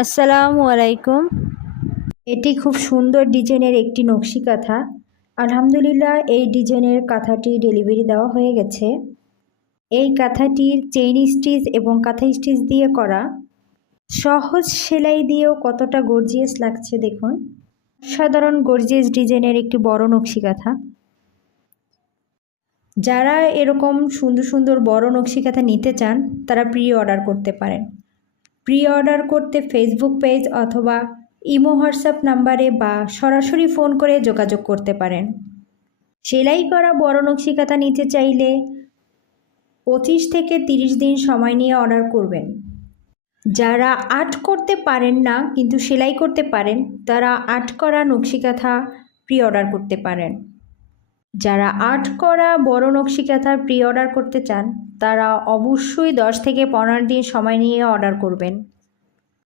আসসালামু আলাইকুম। এটি খুব সুন্দর ডিজাইনের একটি নকশি কাঁথা। আলহামদুলিল্লাহ, এই ডিজাইনের কাঁথাটি ডেলিভারি দেওয়া হয়ে গেছে। এই কাঁথাটির চেইন স্টিচ এবং কাঁথা স্টিচ দিয়ে করা, সহজ সেলাই দিয়েও কতটা গর্জিয়াস লাগছে দেখুন। সাধারণ গর্জিয়াস ডিজাইনের একটি বড় নকশি কাঁথা। যারা এরকম সুন্দর সুন্দর বড় নকশি কাঁথা নিতে চান তারা প্রি অর্ডার করতে পারেন। প্রি অর্ডার করতে ফেসবুক পেজ অথবা ইমো হোয়াটসঅ্যাপ নাম্বারে বা সরাসরি ফোন করে যোগাযোগ করতে পারেন। সেলাই করা বড় নকশি কাঁথা নিতে চাইলে 25 থেকে 30 দিন সময় নিয়ে অর্ডার করবেন। যারা আর্ট করতে পারেন না কিন্তু সেলাই করতে পারেন তারা আর্ট করা নকশি কাঁথা প্রি অর্ডার করতে পারেন। যারা আর্ট করা বড় নকশি কাঁথা প্রি অর্ডার করতে চান তারা অবশ্যই 10 থেকে 15 দিন সময় নিয়ে অর্ডার করবেন।